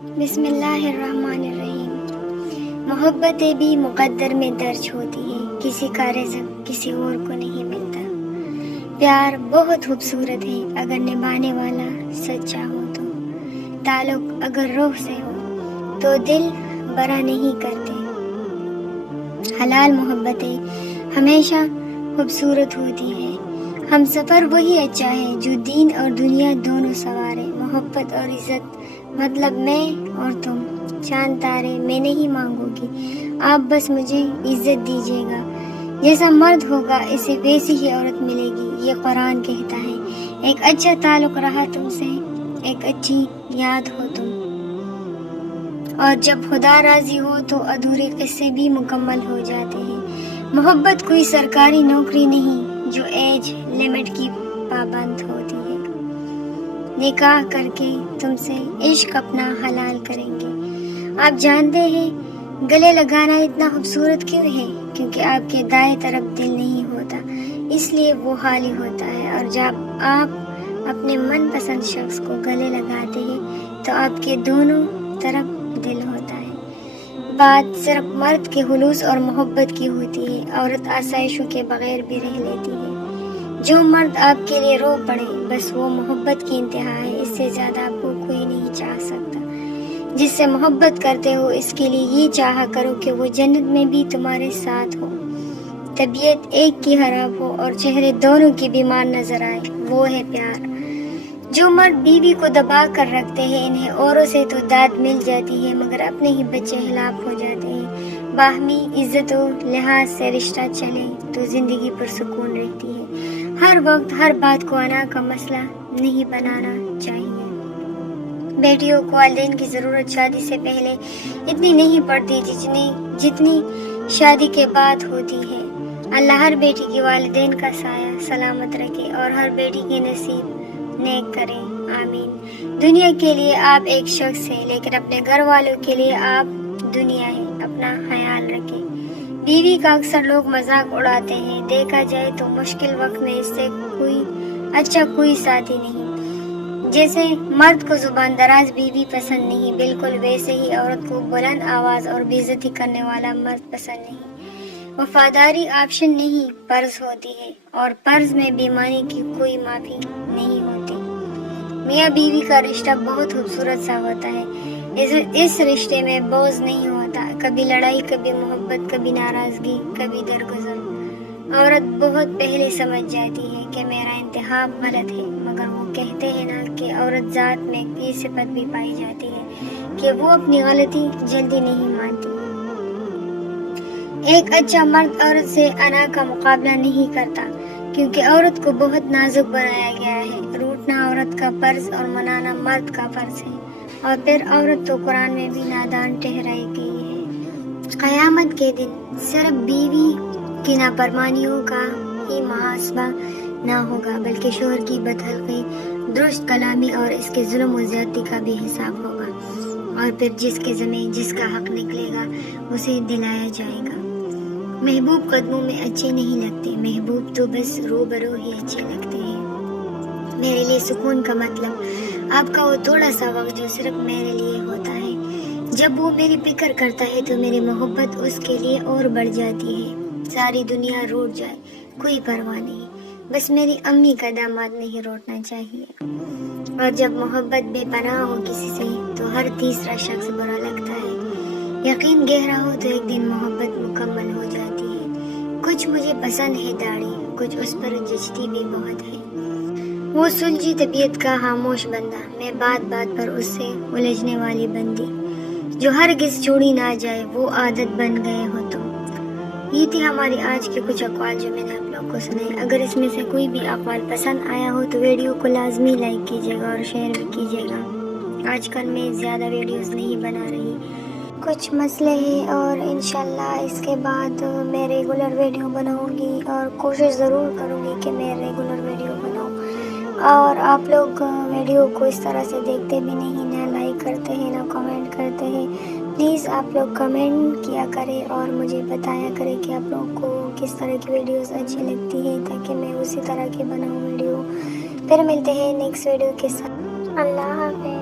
بسم اللہ الرحمن الرحیم۔ محبتیں بھی مقدر میں درج ہوتی ہے، کسی کا رزق کسی اور کو نہیں ملتا۔ پیار بہت خوبصورت ہے اگر نبھانے والا سچا ہو تو، تعلق اگر روح سے ہو تو دل برا نہیں کرتے۔ حلال محبتیں ہمیشہ خوبصورت ہوتی ہے۔ ہم سفر وہی اچھا ہے جو دین اور دنیا دونوں سنوارے۔ محبت اور عزت مطلب میں اور تم، چاند تارے میں نہیں مانگو گی، آپ بس مجھے عزت دیجیے گا۔ جیسا مرد ہوگا اسے ویسی ہی عورت ملے گی، یہ قرآن کہتا ہے۔ ایک اچھا تعلق رہا تم سے، ایک اچھی یاد ہو تم، اور جب خدا راضی ہو تو ادھورے قصے بھی مکمل ہو جاتے ہیں۔ محبت کوئی سرکاری نوکری نہیں جو ایج لمٹ کی پابند ہوتی ہے۔ نکاح کر کے تم سے عشق اپنا حلال کریں گے۔ آپ جانتے ہیں گلے لگانا اتنا خوبصورت کیوں ہے؟ کیونکہ آپ کے دائیں طرف دل نہیں ہوتا، اس لیے وہ خالی ہوتا ہے، اور جب آپ اپنے من پسند شخص کو گلے لگاتے ہیں تو آپ کے دونوں طرف دل ہوتا ہے۔ بات صرف مرد کے خلوص اور محبت کی ہوتی ہے، عورت آسائشوں کے بغیر بھی رہ لیتی ہے۔ جو مرد آپ کے لیے رو پڑے بس وہ محبت کی انتہا ہے، اس سے زیادہ آپ کو کوئی نہیں چاہ سکتا۔ جس سے محبت کرتے ہو اس کے لیے یہ چاہا کرو کہ وہ جنت میں بھی تمہارے ساتھ ہو، طبیعت ایک کی خراب ہو اور چہرے دونوں کی بیمار نظر آئے، وہ ہے پیار۔ جو مرد بیوی کو دبا کر رکھتے ہیں انہیں اوروں سے تو داد مل جاتی ہے مگر اپنے ہی بچے ہلاک ہو جاتے ہیں۔ باہمی عزت و لحاظ سے رشتہ چلے تو زندگی پرسکون رہتی ہے۔ ہر وقت ہر بات کو انا کا مسئلہ نہیں بنانا چاہیے۔ بیٹیوں کو والدین کی ضرورت شادی سے پہلے اتنی نہیں پڑتی جتنی شادی کے بعد ہوتی ہے۔ اللہ ہر بیٹی کی والدین کا سایہ سلامت رکھے اور ہر بیٹی کی نصیب نیک کرے، آمین۔ دنیا کے لیے آپ ایک شخص ہیں لیکن اپنے گھر والوں کے لیے آپ دنیا ہے، اپنا خیال رکھیں۔ بیوی کا اکثر لوگ مذاق اڑاتے ہیں، دیکھا جائے تو مشکل وقت میں اس سے کوئی ساتھی نہیں۔ جیسے مرد کو زبان دراز بیوی پسند نہیں، بالکل ویسے ہی عورت کو بلند آواز اور بے عزتی کرنے والا مرد پسند نہیں۔ وفاداری آپشن نہیں، فرض ہوتی ہے، اور فرض میں بےایمانی کی کوئی معافی نہیں ہوتی۔ میاں بیوی کا رشتہ بہت خوبصورت سا ہوتا ہے۔ اس رشتے میں بوجھ نہیں ہوتا، کبھی لڑائی، کبھی محبت، کبھی ناراضگی، کبھی درگزر۔ عورت بہت پہلے سمجھ جاتی ہے کہ میرا انتخاب غلط ہے، مگر وہ کہتے ہیں نا کہ عورت ذات میں یہ صفت بھی پائی جاتی ہے کہ وہ اپنی غلطی جلدی نہیں مانتی۔ ایک اچھا مرد عورت سے انا کا مقابلہ نہیں کرتا، کیونکہ عورت کو بہت نازک بنایا گیا ہے۔ روٹنا عورت کا فرض اور منانا مرد کا فرض ہے، اور پھر عورت تو قرآن میں بھی نادان ٹھہرائی گئی ہے۔ قیامت کے دن صرف بیوی کی نافرمانیوں کا ہی محاسبہ نہ ہوگا بلکہ شوہر کی بدخلقی، درست کلامی اور اس کے ظلم و زیادتی کا بھی حساب ہوگا، اور پھر جس کے ذمہ جس کا حق نکلے گا اسے دلایا جائے گا۔ محبوب قدموں میں اچھے نہیں لگتے، محبوب تو بس روبرو ہی اچھے لگتے ہیں۔ میرے لیے سکون کا مطلب آپ کا وہ تھوڑا سا وقت جو صرف میرے لیے ہوتا ہے۔ جب وہ میری فکر کرتا ہے تو میری محبت اس کے لیے اور بڑھ جاتی ہے۔ ساری دنیا روٹ جائے کوئی پرواہ نہیں، بس میری امی کا داماد نہیں روٹنا چاہیے۔ اور جب محبت بے پناہ ہو کسی سے تو ہر تیسرا شخص برا لگتا ہے۔ یقین گہرا ہو تو ایک دن محبت مکمل ہو جاتی ہے۔ کچھ مجھے پسند ہے داڑھی، کچھ اس پر جچتی بھی بہت ہے۔ وہ سلجھی طبیعت کا خاموش بندہ، میں بات بات پر اس سے الجھنے والی بندی، جو ہرگز چھوڑی نہ جائے، وہ عادت بن گئے ہو تم۔ یہ تھی ہماری آج کے کچھ اقوال جو میں نے آپ لوگ کو سنائے۔ اگر اس میں سے کوئی بھی اقوال پسند آیا ہو تو ویڈیو کو لازمی لائک کیجیے گا اور شیئر بھی کیجیے گا۔ آج کل میں زیادہ ویڈیوز نہیں بنا رہی، کچھ مسئلے ہیں، اور انشاءاللہ اس کے بعد میں ریگولر ویڈیو بناؤں گی، اور کوشش ضرور کروں گی کہ میں ریگولر ویڈیو بناؤں۔ اور آپ لوگ ویڈیو کو اس طرح سے دیکھتے بھی نہیں، نہ لائک کرتے ہیں نہ کمنٹ کرتے ہیں۔ پلیز آپ لوگ کمنٹ کیا کریں اور مجھے بتایا کریں کہ آپ لوگوں کو کس طرح کی ویڈیوز اچھی لگتی ہیں، تاکہ میں اسی طرح کی بناؤں ویڈیو۔ پھر ملتے ہیں نیکسٹ ویڈیو کے ساتھ۔ اللہ حافظ۔